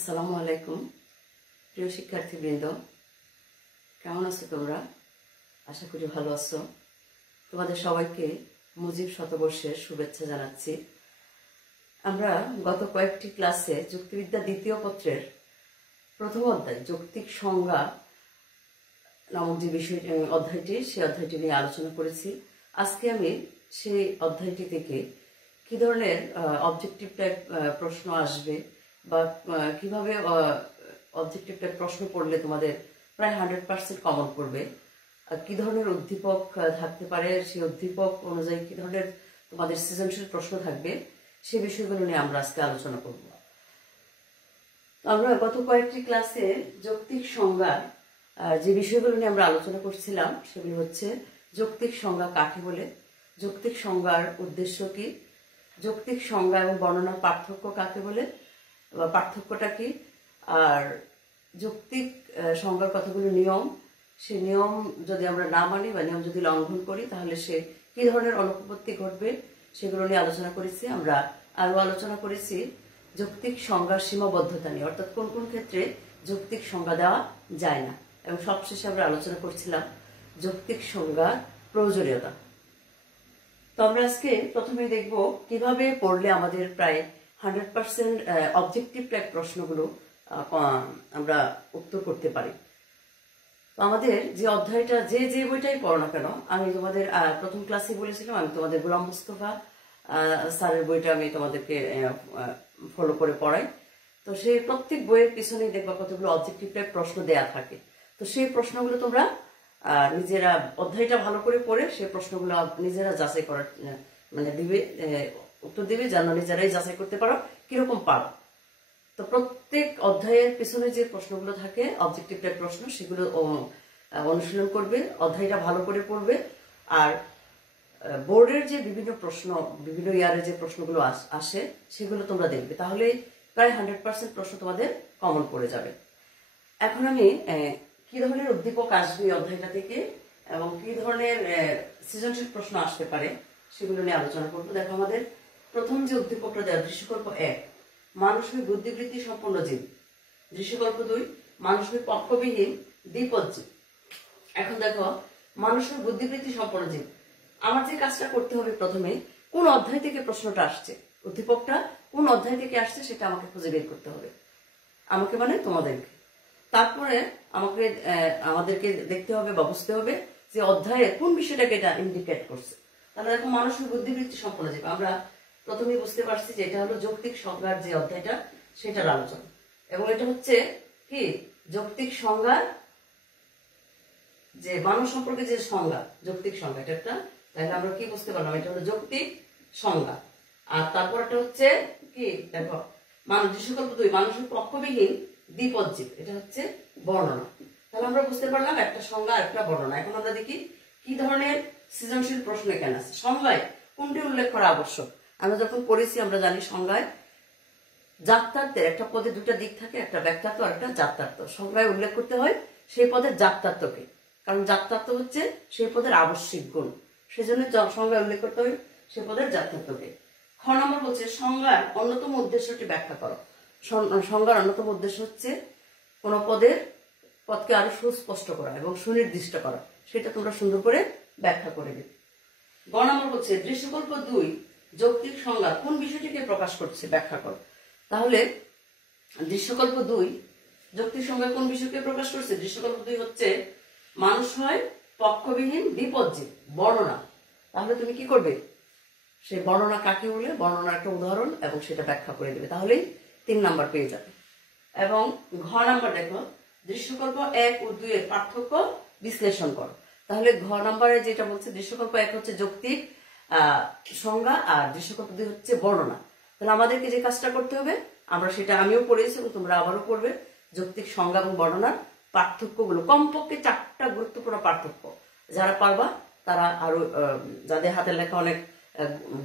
আসসালামু আলাইকুম প্রিয় শিক্ষার্থীবৃন্দ, কেমন আছো তোমরা? আশা করি ভালো আছো। তোমাদের সবাইকে মুজিব শতবর্ষের শুভেচ্ছা জানাচ্ছি। আমরা গত কয়েকটি ক্লাসে যুক্তিবিদ্যা দ্বিতীয় পত্রের প্রথম অধ্যায় যৌক্তিক সংজ্ঞা নামক যে বিষয় অধ্যায়টি, সেই অধ্যায়টি নিয়ে আলোচনা করেছি। আজকে আমি সেই অধ্যায়টি থেকে কি ধরনের অবজেক্টিভ টাইপ প্রশ্ন আসবে বা কিভাবে অবজেক্টিভ টাইপ প্রশ্ন পড়লে তোমাদের প্রায় 100% কমন পড়বে, কি ধরনের উদ্দীপক থাকতে পারে, সেই উদ্দীপক অনুযায়ী কি ধরনের তোমাদের সৃজনশীল প্রশ্ন থাকবে, সে বিষয়গুলো নিয়ে আমরা আজকে আলোচনা করব। আমরা গত কয়েকটি ক্লাসে যৌক্তিক সংজ্ঞা যে বিষয়গুলো নিয়ে আমরা আলোচনা করছিলাম সেগুলো হচ্ছে যৌক্তিক সংজ্ঞা কাকে বলে, যৌক্তিক সংজ্ঞার উদ্দেশ্য কি, যৌক্তিক সংজ্ঞা এবং বর্ণনার পার্থক্য কাকে বলে বা পার্থক্যটা কি, আর যৌক্তিক সংজ্ঞার কতগুলো নিয়ম, সে নিয়ম যদি আমরা না মানি বা নিয়ম যদি লঙ্ঘন করি তাহলে সে কি ধরনের অনুপপত্তি ঘটবে সেগুলো নিয়ে আলোচনা করেছি। আমরা আরো আলোচনা করেছি যৌক্তিক সংজ্ঞার সীমাবদ্ধতা নিয়ে, অর্থাৎ কোন কোন ক্ষেত্রে যৌক্তিক সংজ্ঞা দেওয়া যায় না, এবং সবশেষে আমরা আলোচনা করছিলাম যৌক্তিক সংজ্ঞার প্রয়োজনীয়তা। তো আমরা আজকে প্রথমে দেখব কিভাবে পড়লে আমাদের প্রায় 100% অবজেক্টিভ টাইপ প্রশ্নগুলো আমরা উত্তর করতে পারি। তো আমাদের যে অধ্যায়টা যে বইটাই পড়ো না কেন, আমি তোমাদের প্রথম ক্লাসে বলেছিলাম আমি তোমাদের গোলাম মুস্তফা স্যারের বইটা আমি তোমাদেরকে ফলো করে পড়াই। তো সেই প্রত্যেক বইয়ের পিছনে দেখবা কতগুলো অবজেক্টিভ টাইপ প্রশ্ন দেয়া থাকে। তো সেই প্রশ্নগুলো তোমরা নিজেরা অধ্যায়টা ভালো করে পড়ে সেই প্রশ্নগুলো নিজেরা যাচাই করার দিবে, উত্তর দিবে, যেন নিজেরাই যাচাই করতে পারো কিরকম পারো। তো প্রত্যেক অধ্যায়ের পিছনে যে প্রশ্নগুলো থাকে অবজেক্টিভ টাইপ প্রশ্ন, সেগুলো অনুশীলন করবে, অধ্যায়টা ভালো করে পড়বে। আর বোর্ডের যে বিভিন্ন প্রশ্ন, বিভিন্ন ইয়ারের যে প্রশ্নগুলো আসে সেগুলো তোমরা দেখবে, তাহলে প্রায় 100% প্রশ্ন তোমাদের কমন পড়ে যাবে। এখন আমি কি ধরনের উদ্দীপক আসবে এই অধ্যায়টা থেকে এবং কি ধরনের সৃজনশীল প্রশ্ন আসতে পারে সেগুলো নিয়ে আলোচনা করবো। দেখো, আমাদের প্রথম যে উদ্দীপকটা দেওয়া, দৃশ্যকল্প 1 মানুষের বুদ্ধিবৃত্তি সম্পন্ন জীব, দৃশ্যকল্প 2 মানুষের পক্ষবিহীন দ্বিপদ জীব। এখন দেখো, মানুষের বুদ্ধিবৃত্তি সম্পন্ন জীব, আমার যে কাজটা করতে হবে প্রথমে কোন অধ্যায় থেকে প্রশ্নটা আসছে, উদ্দীপকটা কোন অধ্যায় থেকে আসছে সেটা আমাকে খুঁজে বের করতে হবে, আমাকে মানে তোমাদেরকে। তারপরে আমাদেরকে দেখতে হবে বা বুঝতে হবে যে অধ্যায়ে কোন বিষয়টাকে এটা ইন্ডিকেট করছে। তাহলে দেখো, মানুষের বুদ্ধিবৃত্তি সম্পন্ন জীব, আমরা প্রথমেই বুঝতে পারছি যে এটা হলো যৌক্তিক সংজ্ঞার যে অধ্যায়টা সেটার আলোচনা, এবং এটা হচ্ছে কি যৌক্তিক সংজ্ঞার যে মানুষ সম্পর্কে যে সংজ্ঞা, যৌক্তিক সংজ্ঞা এটা একটা। তাহলে আমরা কি বুঝতে পারলাম, এটা হলো যৌক্তিক সংজ্ঞা। আর তারপর একটা হচ্ছে কি, দেখো দৃশ্যকল্প 2 মানুষের পক্ষবিহীন দ্বিপদ জীব, এটা হচ্ছে বর্ণনা। তাহলে আমরা বুঝতে পারলাম একটা সংজ্ঞা একটা বর্ণনা। এখন আমরা দেখি কি ধরনের সৃজনশীল প্রশ্ন এখানে আছে। সংজ্ঞায় কোনটি উল্লেখ করা আবশ্যক? আমরা যখন পড়েছি আমরা জানি সংজ্ঞায় জাত্যার্থের একটা পদে দুটা দিক থাকে, একটা ব্যাক্তার্থ আর একটা জাত্যার্থ। সংজ্ঞায় উল্লেখ করতে হয় সেই পদের জাত্যার্থকে, কারণ জাত্যার্থ হচ্ছে সেই পদের আবশ্যিক গুণ, সেজন্য সংজ্ঞায় উল্লেখ করতে হয় সেই পদের জাত্যার্থকে। খ নম্বর বলছে সংজ্ঞার অন্যতম উদ্দেশ্যটি ব্যাখ্যা করো। সংজ্ঞার অন্যতম উদ্দেশ্য হচ্ছে কোন পদকে আরো সুস্পষ্ট করা এবং সুনির্দিষ্ট করা, সেটা তোমরা সুন্দর করে ব্যাখ্যা করে দেবে। গ নম্বর বলছে দৃশ্যকল্প 2 যৌক্তিক সংজ্ঞা কোন বিষয়টিকে প্রকাশ করছে, ব্যাখ্যা করো। তাহলে দৃশ্যকল্প 2 যৌক্তিক সংজ্ঞা কোন বিষয়কে প্রকাশ করছে? দৃশ্যকল্প 2 হচ্ছে মানুষ হয় পক্ষবিহীন দ্বিপদ জীব, বর্ণনা। তাহলে তুমি কি করবে, সেই বর্ণনা কাকে বলে বর্ণনার একটা উদাহরণ এবং সেটা ব্যাখ্যা করে দেবে, তাহলেই 3 নাম্বার পেয়ে যাবে। এবং ঘ নাম্বার দেখো, দৃশ্যকল্প 1 ও 2 এর পার্থক্য বিশ্লেষণ করো। তাহলে ঘ নাম্বারে যেটা বলছে, দৃশ্যকল্প 1 হচ্ছে যৌক্তিক সংজ্ঞা আর দৃশ্যকল্প 2 হচ্ছে বর্ণনা। তাহলে আমাদেরকে যে কাজটা করতে হবে, আমরা সেটা আমিও পড়েছি এবং তোমরা আবারও পড়বে, যৌক্তিক সংজ্ঞা এবং বর্ণনার পার্থক্যগুলো, কমপক্ষে 4টা গুরুত্বপূর্ণ পার্থক্য। যারা পারবা তারা আরো, যাদের হাতের লেখা অনেক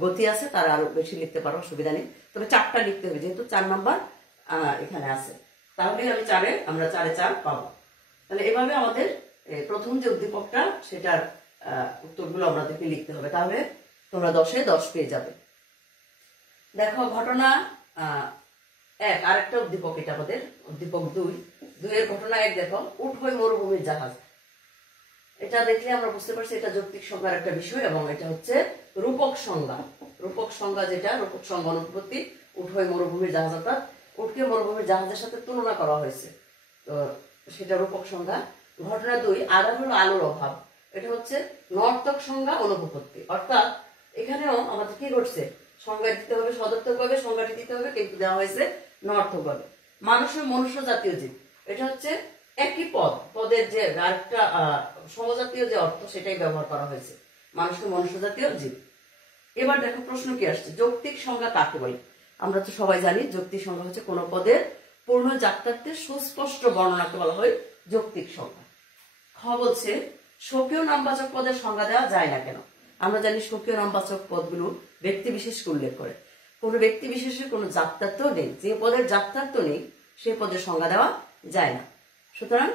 গতি আছে তারা আরো বেশি লিখতে পারো, অসুবিধা নেই, তবে 4টা লিখতে হবে, যেহেতু 4 নাম্বার এখানে আছে। তাহলে আমরা 4-এ 4 পাবো। তাহলে এভাবে আমাদের প্রথম যে উদ্দীপকটা সেটার উত্তরগুলো আমাদেরকে লিখতে হবে, তাহলে তোমরা 10-এ 10 পেয়ে যাবে। দেখো, ঘটনা এক, আরেকটা উদ্দীপক, এটা আমাদের উদ্দীপক 2। 2 এর ঘটনা 1 দেখো, উঠ হই মরুভূমির জাহাজ। এটা দেখলে আমরা বুঝতে পারছি এটা যৌক্তিক সংজ্ঞার একটা বিষয়, এবং এটা হচ্ছে রূপক সংজ্ঞা। রূপক সংজ্ঞা যেটা, রূপক সংজ্ঞা অনুপপত্তি, উঠ হই মরুভূমির জাহাজ, অর্থাৎ উঠকে মরুভূমির জাহাজের সাথে তুলনা করা হয়েছে, তো সেটা রূপক সংজ্ঞা। ঘটনা 2, আধার হলো আলোর অভাব। এটা হচ্ছে নর্তক সংজ্ঞা অনুপপত্তি, অর্থাৎ এখানেও আমাদের কি ঘটছে, সংজ্ঞা দিতে হবে সদর্থক ভাবে, সংজ্ঞাটি দিতে হবে, কিন্তু দেওয়া হয়েছে নর্থক ভাবে। মানুষের মনুষ্য জাতীয় জীব, এটা হচ্ছে একই পদের যে আরেকটা সমজাতীয় যে অর্থ সেটাই ব্যবহার করা হয়েছে, মানুষের মনুষ্য জাতীয় জীব। এবার দেখো প্রশ্ন কি আসছে, যৌক্তিক সংজ্ঞা কাকে বলে? আমরা তো সবাই জানি যৌক্তিক সংজ্ঞা হচ্ছে কোন পদের পূর্ণ জাত্যার্থের সুস্পষ্ট বর্ণনাকে বলা হয় যৌক্তিক সংজ্ঞা। খ বলছে স্বকীয় নামবাচক পদের সংজ্ঞা দেওয়া যায় না কেন? আমরা জানি স্বকীয় নামবাচক পদগুলো ব্যক্তি বিশেষকে উল্লেখ করে, কোন ব্যক্তি বিশেষের কোন জাত্যার্থ নেই, যে পদের জাত্যার্থ নেই সেই পদের সংজ্ঞা দেওয়া যায় না, সুতরাং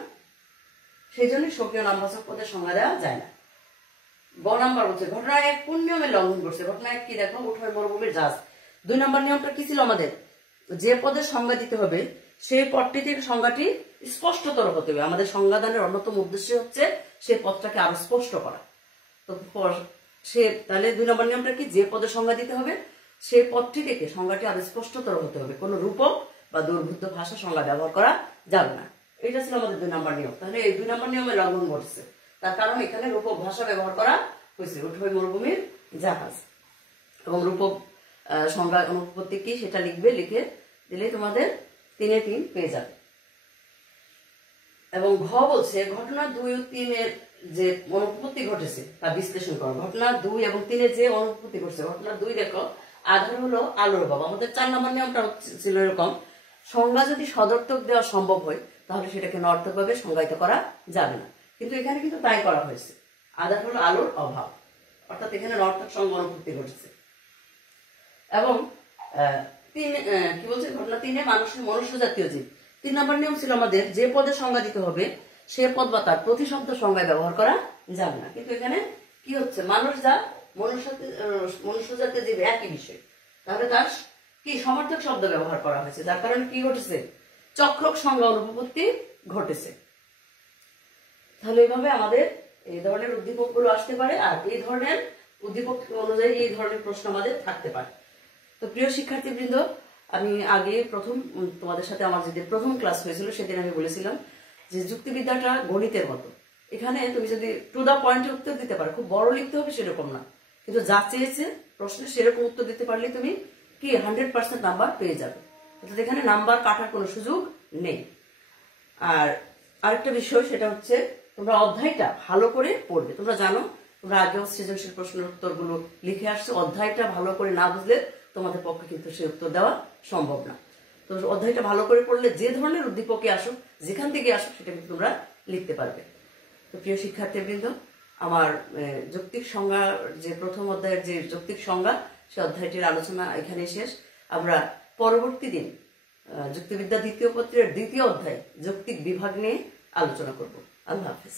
সেই জন্য স্বকীয় নামবাচক পদের সংজ্ঞা দেওয়া যায় না। গ নাম্বার বলছে ঘটনা 1 কোন নিয়মে লঙ্ঘন করছে? ঘটনা 1 কি দেখো, উঠ হই মরুভূমির জাহাজ। 2 নম্বর নিয়মটা কি ছিল আমাদের, যে পদের সংজ্ঞা দিতে হবে সেই পদটি থেকে সংজ্ঞাটি স্পষ্টতর হতে হবে। আমাদের সংজ্ঞাদানের অন্যতম উদ্দেশ্য হচ্ছে সেই পদটাকে আরো স্পষ্ট করা। তো সে তাহলে 2 নম্বর নিয়মটা কি, যে পদের সংজ্ঞা দিতে হবে সেই পদটি থেকে সংজ্ঞাটি আরো স্পষ্টতর হতে হবে, কোন রূপক বা দুর্বুদ্ধ ভাষা সংজ্ঞা ব্যবহার করা যাবে না। এটা ছিল আমাদের 2 নম্বর নিয়ম। তাহলে এই 2 নম্বর নিয়মে লঙ্ঘন ঘটছে, তার কারণ এখানে রূপক ভাষা ব্যবহার করা হয়েছে, উঠ হই মরুভূমির জাহাজ। এবং রূপক সংজ্ঞা অনুপপত্তি কি সেটা লিখবে, লিখে দিলে তোমাদের 3 এ 3 পেয়ে যাবে। এবং ঘ বলছে ঘটনা 2 ও 3 এর যে অনুপপত্তি ঘটেছে তা বিশ্লেষণ করো। ঘটনা 2 এবং 3 এর যে অনুপপত্তি ঘটছে, ঘটনা 2 দেখো আধার হলো আলোর অভাব। আমাদের 4 নম্বর নিয়মটা ছিল এরকম, সংজ্ঞা যদি সদর্থক দেওয়া সম্ভব হয় তাহলে সেটাকে নর্থক ভাবে সংজ্ঞায়িত করা যাবে না, কিন্তু এখানে কিন্তু তাই করা হয়েছে, আধার হলো আলোর অভাব, অর্থাৎ এখানে নর্থক সংজ্ঞা অনুপপত্তি ঘটেছে। এবং 3 কি বলছে, ঘটনা 3 এ মানুষের মনুষ্য জাতীয় জীব। 3 নম্বর নিয়ম ছিল আমাদের যে পদের সংজ্ঞা দিতে হবে সে পদ বা তার প্রতিশব্দ সংজ্ঞায় ব্যবহার করা যাবে না, কিন্তু এখানে কি হচ্ছে, মানুষ যা মনুষ্য জাতীয় জীব একই বিষয়, তাহলে তার কি সমর্থক শব্দ ব্যবহার করা হয়েছে, যার কারণে কি ঘটেছে, চক্রক সংজ্ঞা অনুপপত্তি ঘটেছে। তাহলে এইভাবে আমাদের এই ধরনের উদ্দীপক গুলো আসতে পারে, আর এই ধরনের উদ্দীপক অনুযায়ী এই ধরনের প্রশ্ন আমাদের থাকতে পারে। তো প্রিয় শিক্ষার্থীবৃন্দ, আমি আগে তোমাদের সাথে আমার যেদিন প্রথম ক্লাস হয়েছিল সেদিন আমি বলেছিলাম যে যুক্তিবিদ্যাটা গণিতের মতো, এখানে তুমি যদি টু দা পয়েন্টে উত্তর দিতে পারো, খুব বড় লিখতে হবে সেরকম না, কিন্তু যা চেয়েছে প্রশ্নে সেরকম উত্তর দিতে পারলে তুমি কি 100% নাম্বার পেয়ে যাবে, অর্থাৎ এখানে নাম্বার কাটার কোনো সুযোগ নেই। আর আরেকটা বিষয় সেটা হচ্ছে তোমরা অধ্যায়টা ভালো করে পড়বে। তোমরা জানো তোমরা আগেও সৃজনশীল প্রশ্নের উত্তরগুলো লিখে আসছো, অধ্যায়টা ভালো করে না বুঝলে তোমাদের পক্ষে কিন্তু সেই উত্তর দেওয়া সম্ভব না। তো অধ্যায়টা ভালো করে পড়লে যে ধরনের উদ্দীপকে আসুক, যেখান থেকে আসুক, সেটা কিন্তু তোমরা লিখতে পারবে। তো প্রিয় শিক্ষার্থীবৃন্দ, আমার যৌক্তিক সংজ্ঞা যে প্রথম অধ্যায়ের যে যৌক্তিক সংজ্ঞা, সে অধ্যায়টির আলোচনা এখানে শেষ। আমরা পরবর্তী দিন যুক্তিবিদ্যা দ্বিতীয় পত্রের 2য় অধ্যায় যৌক্তিক বিভাগ নিয়ে আলোচনা করব। আল্লাহ হাফেজ।